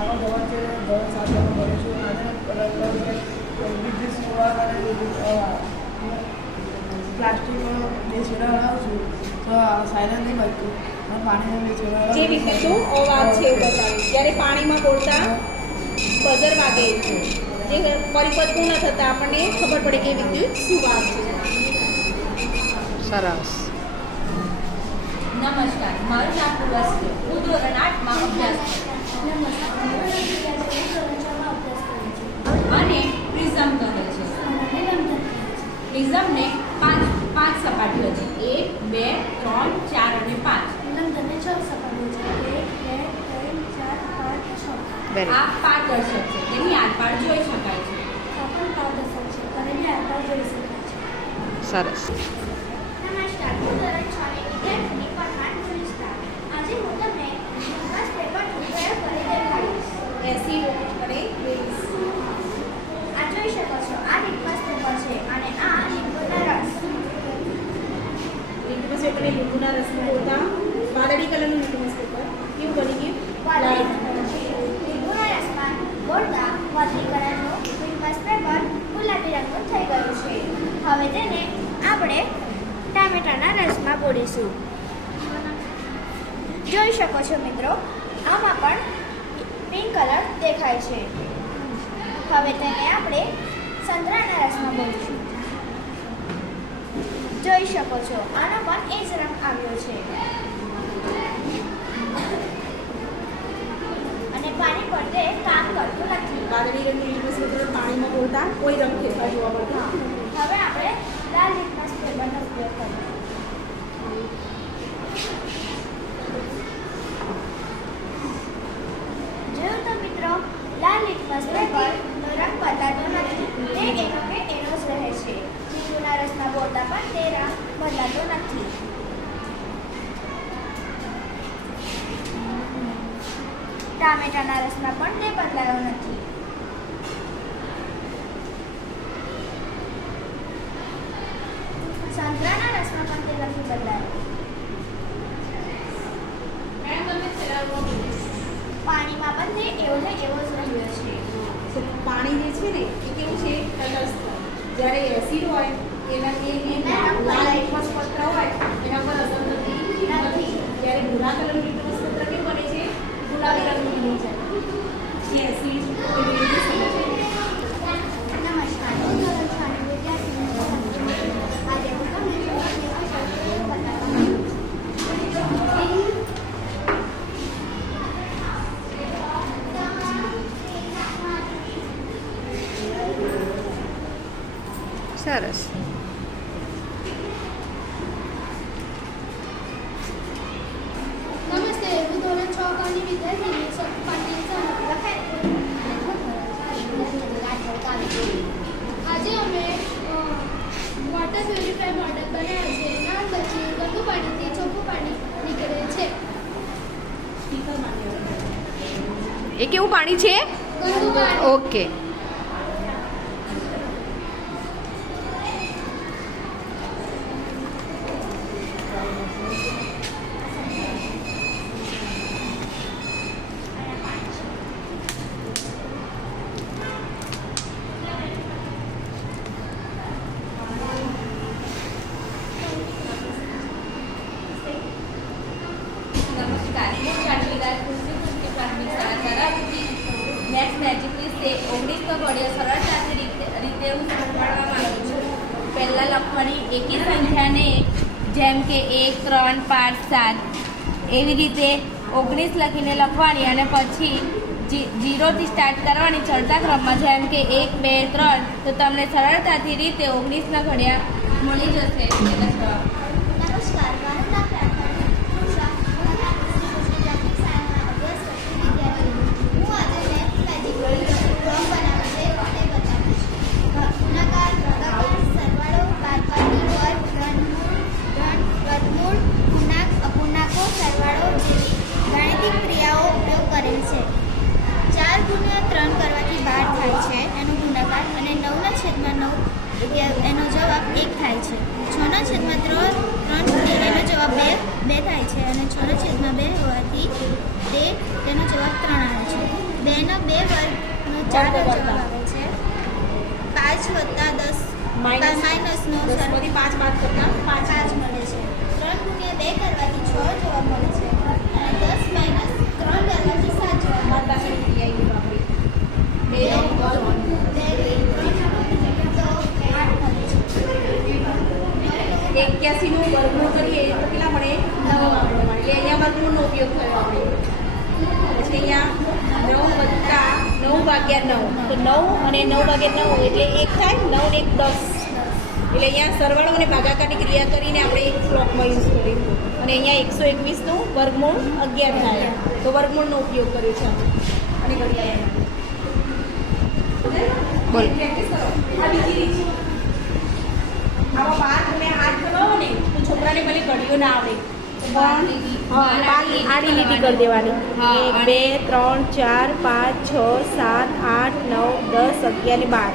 આમાં ધોરણ છે ધોરણ 7 ભણીશું અને બીજી સુવા અને પ્લાસ્ટિકનો બે છેડા બનાવું છું તો સાયલન્ટ નહીં બનતું અને પાણીનો બે છેડા જે રીતે શું અવાજ છે એ બતાવ્યું જ્યારે પાણીમાં બોલતા બઝર વાગે છે જે પરિપક્વ ન થતાં આપણને ખબર પડે કે વિદ્યુત શું વાત છે. સરસ. નમસ્કાર, મારું નામ પૂર્વસ છે. હું ધોરણ 8માં અભ્યાસ કરું અને પ્રિઝમ કહે છે. પ્રિઝમને પાંચ સપાટીઓ છે. 1, 2, 3, 4 અને 5. આ પારદર્શક છે, તેની આરપાર જોઈ શકાય છે. સરસ. નમસ્કાર, હું ધોરણ 6 ની વિદ્યાર્થીની પરમાર ગુલિસ્તા. આજે હું તમને લિટમસ પેપરનો પ્રયોગ કરી દેખાડીશ. એસી અને આ જોઈ શકો છો, આ લિટમસ પેપર છે અને આ લીંબુના રસ. લિટમસ પેપરને લીંબુના રસમાં બોલતા વાદળી કલરનું લિટમસ પેપર કેવું બની ગયું? લીંબુના રસમાં બોલતા વાદળી કલરનું લિટમસ પેપર ગુલાબી રંગનું થઈ ગયું છે. હવે તેને આપણે ટામેટાના રસમાં બોળીશું. જોઈ શકો છો મિત્રો, આમાં પણ પિંક કલર દેખાય છે. હવે તેને આપણે સંતરાના રસમાં બોળીશું. જોઈ શકો છો, આનો પણ એ જ રંગ આવ્યો છે અને પાણી પર તે કામ કરતું નથી. વાદળી રંગનું લિટમસ પેપર પાણીમાં બોલતા કોઈ રંગ ફેરફાર જોવા મળતા. હવે આપણે લાલ લિટમસ પેપરનો ઉપયોગ કરીએ. જોયું તો મિત્રો, લાલ લિટમસ પેપરનો રંગ બદલાતો નથી, તે એનો કે એનો જ રહે છે. લીંબુના રસમાં બોલતા પણ તે રંગ બદલાતો નથી. ટામેટાના રસમાં પણ તે બદલાયો નથી. સંતરાના રસમાં પણ તે નથી બદલાયો. પાણીમાં પણ તે એવો ને એવો જ રહ્યો છે. તો પાણી જે છે ને એ કેવું છે? તટસ્થ. જ્યારે એસિડ હોય એના લાલ લિટમસ પત્ર હોય એના પર અસર નથી. જ્યારે ભૂરા કલરનું લિટમસ પત્ર કેવું બને છે? ગુલાબી રંગનું બની જાય. જે એસિડ નમસ્કાર, હું ધોરણ 6 ની વિદ્યાર્થીની છું. આજે હું તમને સરસ. નમસ્તે, હું ધોરણ 6 ની વિદ્યાર્થીની છું. આજે અમે વોટર પ્યુરિફાયર મોડલ બનાવ્યા છે. એના પછી ગંદુ પાણીથી ચોખ્ખું પાણી નીકળે છે. એ કેવું પાણી છે? ગંદુ પાણી. ઓકે. નમસ્કાર, હું ચાંદીદાર કૃષિ પ્રાથમિક શાળા તરફથી નેક્સ્ટ મેજિક વિશે 19 ઘડિયા સરળતાથી રીતે હું શીખવાડવા માંગુ છું. પહેલાં લખવાની એકી સંખ્યાને જેમ કે 1, 3, 5, 7 એવી રીતે 19 લખીને લખવાની અને પછી 0થી સ્ટાર્ટ કરવાની ચડતા ક્રમમાં, જેમ કે 1, 2, 3 તો તમને સરળતાથી રીતે 19ના ઘડિયા મળી જશે. નમસ્કાર, મારું નામ પ્રાર્થના ઉષા. હું પ્રાથમિક શાળામાં અભ્યાસ કરતી વિદ્યાર્થી. હું આજે નેક્સ્ટ મેજિક ડ્રોમ બનાવે છે તે બતાવીશ. ગુણાકાર, ભાગાકાર, સરવાળો, બાદબાકી, વર્ગ, વર્ગમૂળ, પૂર્ણાંક, અપૂર્ણાંકો, સરવાળો જેવી ગાણિતિક ક્રિયાઓ ઉપયોગ કરેલ છે. 4 ગુણ્યા 3 કરવાથી 12 થાય છે એનો ગુણાકાર અને 9/9 એનો જવાબ 1 થાય છે. 6/3 એનો જવાબ 2 થાય છે અને 6/2 હોવાથી તેનો જવાબ 3 આવે છે. 2 નો 2 વર્ગનો 4 જવાબ આવે છે. 5 વત્તા 10 માઇનસનો દસમાંથી 5 બાદ કરતા 5 મળે છે. 3 ગુણ્યા 2 કરવાથી 6 જવાબ મળે છે. અને 10 માઇનસ 3 કરવાથી 7 જવાબ બાદ મળે છે. બાકી ક્રિયા આવી આપણી 81 નું વર્ગમૂળ કરીએ તો કેટલા મળે 9 મળે. એટલે અહીંયા વર્ગમૂળનો ઉપયોગ થયો આપણે. પછી અહીંયા 9 વત્તા 9 ભાગ્યા 9 તો 9 અને 9 ભાગ્યા 9 એટલે 1 થાય. 9 ને 1 10 એટલે અહીંયા સરવાળો અને ભાગાકારની ક્રિયા કરીને આપણે એક શ્લોકમાં યુઝ કરીશું. અને અહીંયા 121 નું વર્ગમૂળ 11 થાય તો વર્ગમૂળનો ઉપયોગ કર્યો છે આપણે. અને ઘડિયાળ બોલ. પ્રેક્ટિસ કરો. આ બીજી રીત છે. આવા 12 તમે 8 બનાવો ને તો છોકરાને ભલે ઘડીઓ ના આવડે. આડી લીટી કરી દેવાની. હા, 1 2 3 4 5 6 7 8 9 10 11 ને 12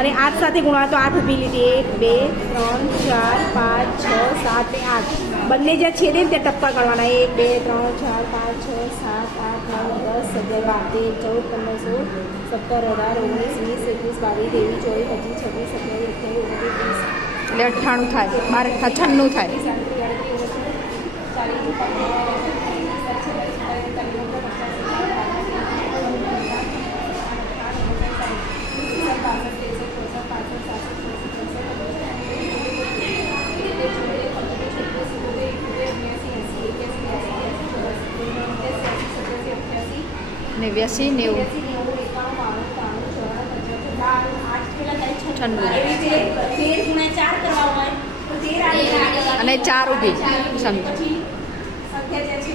અને 8 સાથે ગુણવા તો 8 ઊભી લીટી 1 2 3 4 5 6 7 ને 8 બંને જ્યાં છેદે ને ત્યાં ટપ્પા કરવાના 1 2 3 4 5 6 7 8 9 10 11 12 13 14 15 16 17 18 19 20 21 22 23 24 25 27 28 29 30 એટલે 98 થાય. 96 થાય. નેવ્યાસી 90 96 અને 4 ઊભી સમજો. સંખ્યા જે છે